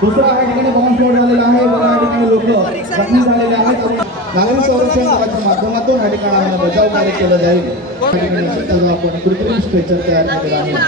दुसरा या ठिकाणी बॉम्बस्फोट झालेला आहे बघा या ठिकाणी लोक जखमी झालेले आहेत नागरिक संरक्षण दलाच्या माध्यमातून या ठिकाणी आम्हाला बचाव कार्य केलं जाईल या ठिकाणी त्याला आपण कृत्रिम स्ट्रेचर तयार केलेला आहे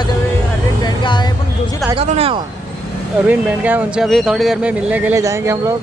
आज अभी अरविंद बैंड का है, पण दूरशीत है का तो नहीं हुआ। अरविंद बैंड का है, उनसे अभी थोड़ी देर में मिलने के लिए जाएंगे हम लोग।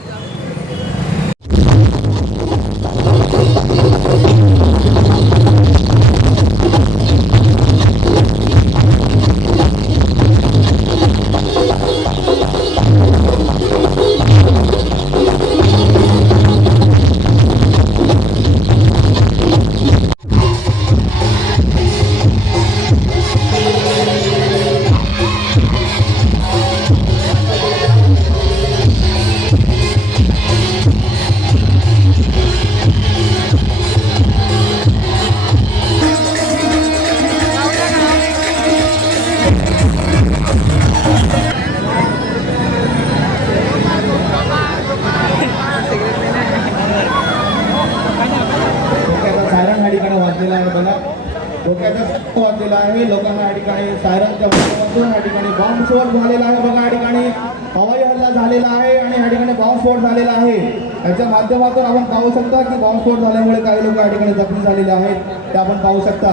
डोक्याचा सायरन या ठिकाणी वाजलेला आहे बघा, डोक्याचा वाजलेला आहे. लोकांना या ठिकाणी सायरनच्या माध्यमातून या ठिकाणी बॉम्बस्फोट झालेला आहे बघा. या ठिकाणी हवाई हल्ला झालेला आहे आणि या ठिकाणी बॉम्बस्फोट झालेला आहे. याच्या माध्यमातून आपण पाहू शकता की बॉम्बस्फोट झाल्यामुळे काही लोक या ठिकाणी जखमी झालेले आहेत, ते आपण पाहू शकता.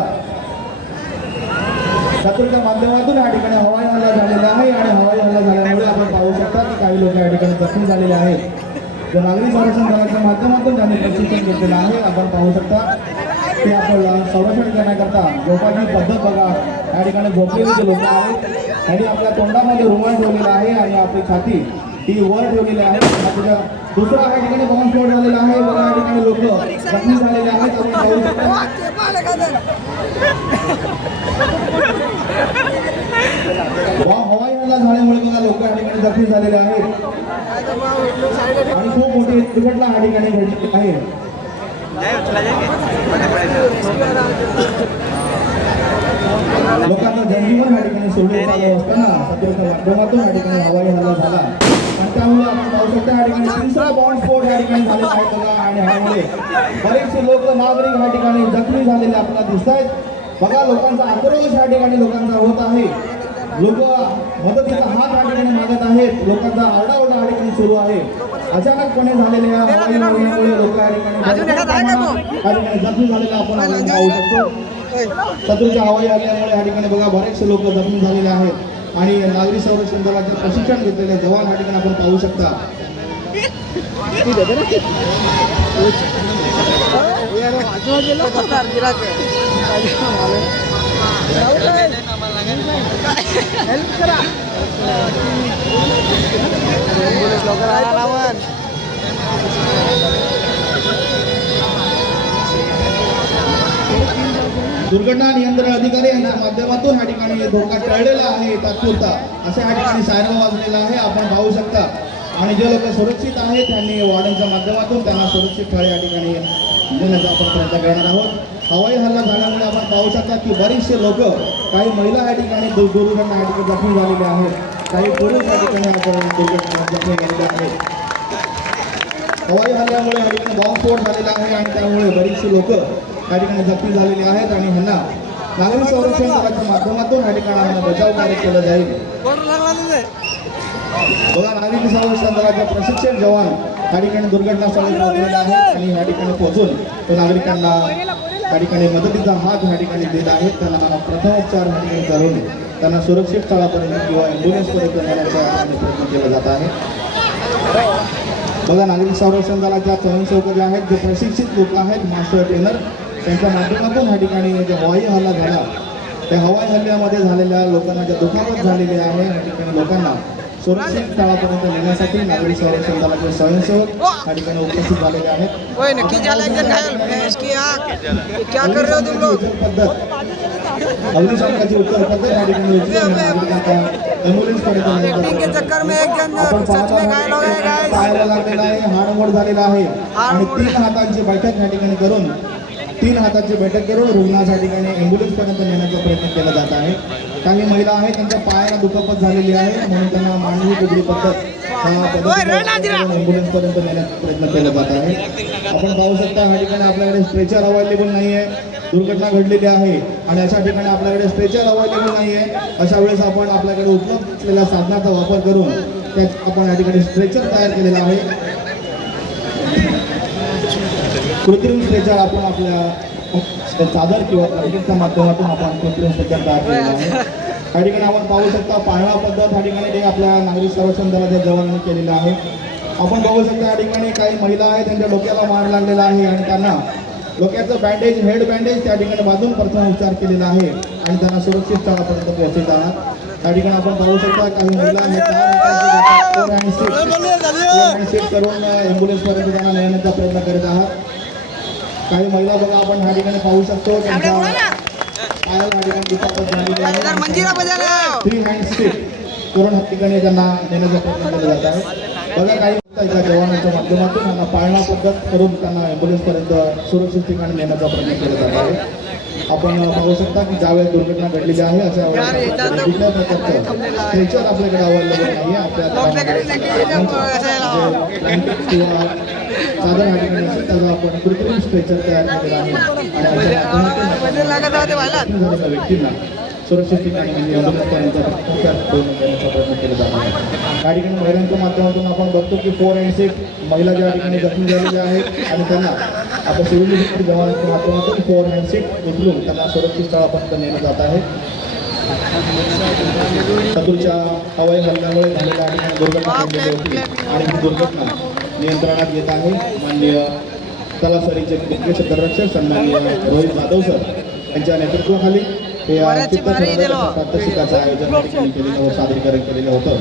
शत्रूच्या माध्यमातून या ठिकाणी हवाई हल्ला झालेला आहे आणि हवाई हल्ला झाल्यामुळे आपण पाहू शकता की काही लोक या ठिकाणी जखमी झालेले आहेत. जो नागरी संरक्षण दलाच्या माध्यमातून त्यांनी प्रशिक्षण घेतलेलं आहे, आपण पाहू शकता. ते आपल्याला संरक्षण करण्याकरता झोपाची पद्धत बघा. या ठिकाणी झोपलेले जे लोक आहेत त्यांनी आपल्या तोंडामध्ये रुमाल ठेवलेला आहे आणि आपली छाती ही वर ठेवलेली आहे. दुसरा या ठिकाणी बॉम्बस्फोट झालेला आहे बघा. या ठिकाणी लोक जखमी झालेले आहेत, आपण पाहू शकता. हवाई हल्ला झाल्यामुळे बघा लोक या ठिकाणी जखमी झालेले आहेत आणि खूप मोठी दुर्घटना या ठिकाणी घडली आहे. लोकांना जनजीवन या ठिकाणी सोडले चालू असताना शत्रूच्या माध्यमातून या ठिकाणी हवाई हल्ला झाला आणि त्यामुळे आपण पाहू शकता या ठिकाणी तिसरा बॉम्बस्फोट या ठिकाणी झालेला आहे बघा. आणि ह्यामुळे बरेचसे लोक नागरिक या ठिकाणी जखमी झालेले आपल्याला दिसत आहेत बघा. लोकांचा आक्रोश या ठिकाणी लोकांचा होत आहे. लोक मदतीचा हात या ठिकाणी मागत आहेत. लोकांचा आरडाओरडा या ठिकाणी सुरू आहे. अचानकपणे झालेल्या हवाई हल्ल्यामुळे लोक या ठिकाणी जखमी झालेले आपण पाहू शकतो. शत्रूच्या हवाई हल्ल्यामुळे या ठिकाणी बघा बरेचसे लोक जखमी झालेले आहेत आणि नागरी संरक्षण दलाचे प्रशिक्षण घेतलेले जवान या ठिकाणी आपण पाहू शकता. दुर्घटना नियंत्रण अधिकारी यांच्या माध्यमातून या ठिकाणी धोका टळलेला आहे तात्पुरता, असे या ठिकाणी सायरन वाजलेला आहे, आपण पाहू शकता. आणि जे लोक सुरक्षित आहेत त्यांनी वॉर्डनच्या माध्यमातून त्यांना सुरक्षित स्थळी या ठिकाणी देण्याचा आपण प्रयत्न करणार आहोत. हवाई हल्ला झाल्यामुळे आपण पाहू शकता की बरेचसे लोक, काही महिला या ठिकाणी दुर्घटना या ठिकाणी जखमी झालेल्या आहेत, काही पुरुष या ठिकाणी दुर्घटना जखमी झालेले आहेत. हवाई हल्ल्यामुळे या ठिकाणी बॉम्बस्फोट झालेला आहे आणि त्यामुळे बरीचशी लोक या ठिकाणी जखमी झालेली आहेत आणि ह्यांना नागरी संरक्षण दलाच्या माध्यमातून या ठिकाणी बचाव कार्य केलं जाईल बघा. नागरी संरक्षण दलाचे प्रशिक्षण जवान या ठिकाणी दुर्घटनास्थळी पोहोचलेले आहेत आणि या ठिकाणी पोहोचून तो नागरिकांना या ठिकाणी मदतीचा हात या ठिकाणी देत आहेत. त्यांना प्रथमोपचार या ठिकाणी करून त्यांना सुरक्षित स्थळापर्यंत किंवा ॲम्ब्युलन्सपर्यंत नेण्याचा प्रयत्न केला जात आहे बघा. नागरिक संरक्षण दलाच्या स्वयंसेवक जे आहेत, जे प्रशिक्षित लोक आहेत, मास्टर ट्रेनर, त्यांच्या माध्यमातून या ठिकाणी जे हवाई हल्ला झाला त्या हवाई हल्ल्यामध्ये झालेल्या लोकांना ज्या दुखापत झालेली आहे या ठिकाणी लोकांना सुरक्षित स्थळापर्यंत नेण्यासाठी नागरिक संरक्षण दलाचे स्वयंसेवक या ठिकाणी उपस्थित झालेले आहेत. अग्निशमनाची उत्तर पद्धत या ठिकाणी पाहायला लागलेला आहे. हाडमोड झालेला आहे आणि 3 हातांची बैठक या ठिकाणी करून 3 हाताची बैठक करून रुग्णाच्या ठिकाणी ॲम्ब्युलन्सपर्यंत नेण्याचा प्रयत्न केला जात आहे. काही महिला आहेत त्यांच्या पायाला दुखापत झालेली आहे म्हणून त्यांना मानवी दुबळी पद्धत ॲम्ब्युलन्सपर्यंत नेण्याचा प्रयत्न केला जात आहे. आपण पाहू शकता या ठिकाणी आपल्याकडे स्ट्रेचर अवेलेबल नाही आहे. दुर्घटना घडलेली आहे आणि अशा ठिकाणी आपल्याकडे स्ट्रेचर अवेलेबल नाही आहे. अशा वेळेस आपण आपल्याकडे उपलब्ध असलेल्या साधनाचा वापर करून त्यात आपण या ठिकाणी स्ट्रेचर तयार केलेला आहे. कृत्रिम स्ट्रेचर आपण आपल्या चादर किंवा ब्लँकेटच्या माध्यमातून आपण कृत्रिम स्ट्रेचर तयार केलेला आहे. या ठिकाणी आपण पाहू शकता पाळणा पद्धत या ठिकाणी ते आपल्या नागरिक संरक्षण दलाच्या जवानांनी केलेलं आहे. आपण पाहू शकता या ठिकाणी काही महिला आहेत त्यांच्या डोक्याला मार लागलेला आहे आणि त्यांना डोक्याचं बँडेज हेड बँडेज त्या ठिकाणी बांधून प्रथम उपचार केलेला आहे आणि त्यांना सुरक्षित स्थळापर्यंत पोहोचवित आहात. या ठिकाणी आपण पाहू शकता काही महिला सीट करून ॲम्ब्युलन्स पर्यंत त्यांना नेण्याचा प्रयत्न करीत आहात. काही महिला बघा आपण ह्या ठिकाणी पाहू शकतो त्यांच्या पायाला या ठिकाणी दुखापत झालेली आहे. फ्री हँड सीट करून ह्या ठिकाणी त्यांना नेण्याचा प्रयत्न केला जात आहे. बघा काही त्या जवानांच्या माध्यमातून त्यांना पाळणा पद्धत करून त्यांना ॲम्ब्युलन्सपर्यंत सुरक्षित ठिकाणी नेण्याचा प्रयत्न केला जात आहे. आपण पाहू शकता की ज्यावेळेस दुर्घटना घडलेली आहे अशा कुठल्या प्रकारचं स्ट्रेचर आपल्याकडे अवेलेबल नाही आहे. आपल्या किंवा साधन या ठिकाणी असेल त्याचा आपण कृत्रिम स्ट्रेचर तयार केलेला आहे आणि झालेल्या व्यक्तींना सुरक्षित ठिकाणी म्हणजे ॲम्ब्युलन्सपर्यंत उपचार देण्याचा प्रयत्न केला जात आहे. या ठिकाणी महिलांच्या माध्यमातून आपण बघतो की 4 and 6 महिला ज्या ठिकाणी जखमी झालेल्या आहेत आणि त्यांना आपण सिव्हिल डिफेन्स जवानांच्या माध्यमातून 4 and 6 उचलून त्यांना सुरक्षित स्थळापर्यंत नेलं जात आहे. शत्रूच्या हवाई हल्ल्यामुळे झालेल्या ठिकाणी दुर्घटना घडलेली होती आणि ही दुर्घटना नियंत्रणात येत आहे. माननीय तलासरीचे मुख्य क्षेत्ररक्षक सन्माननीय रोहित जाधव सर यांच्या नेतृत्वाखाली हे प्रात्यक्षिकाचं आयोजन केलेलं व सादरीकरण केलेलं होतं.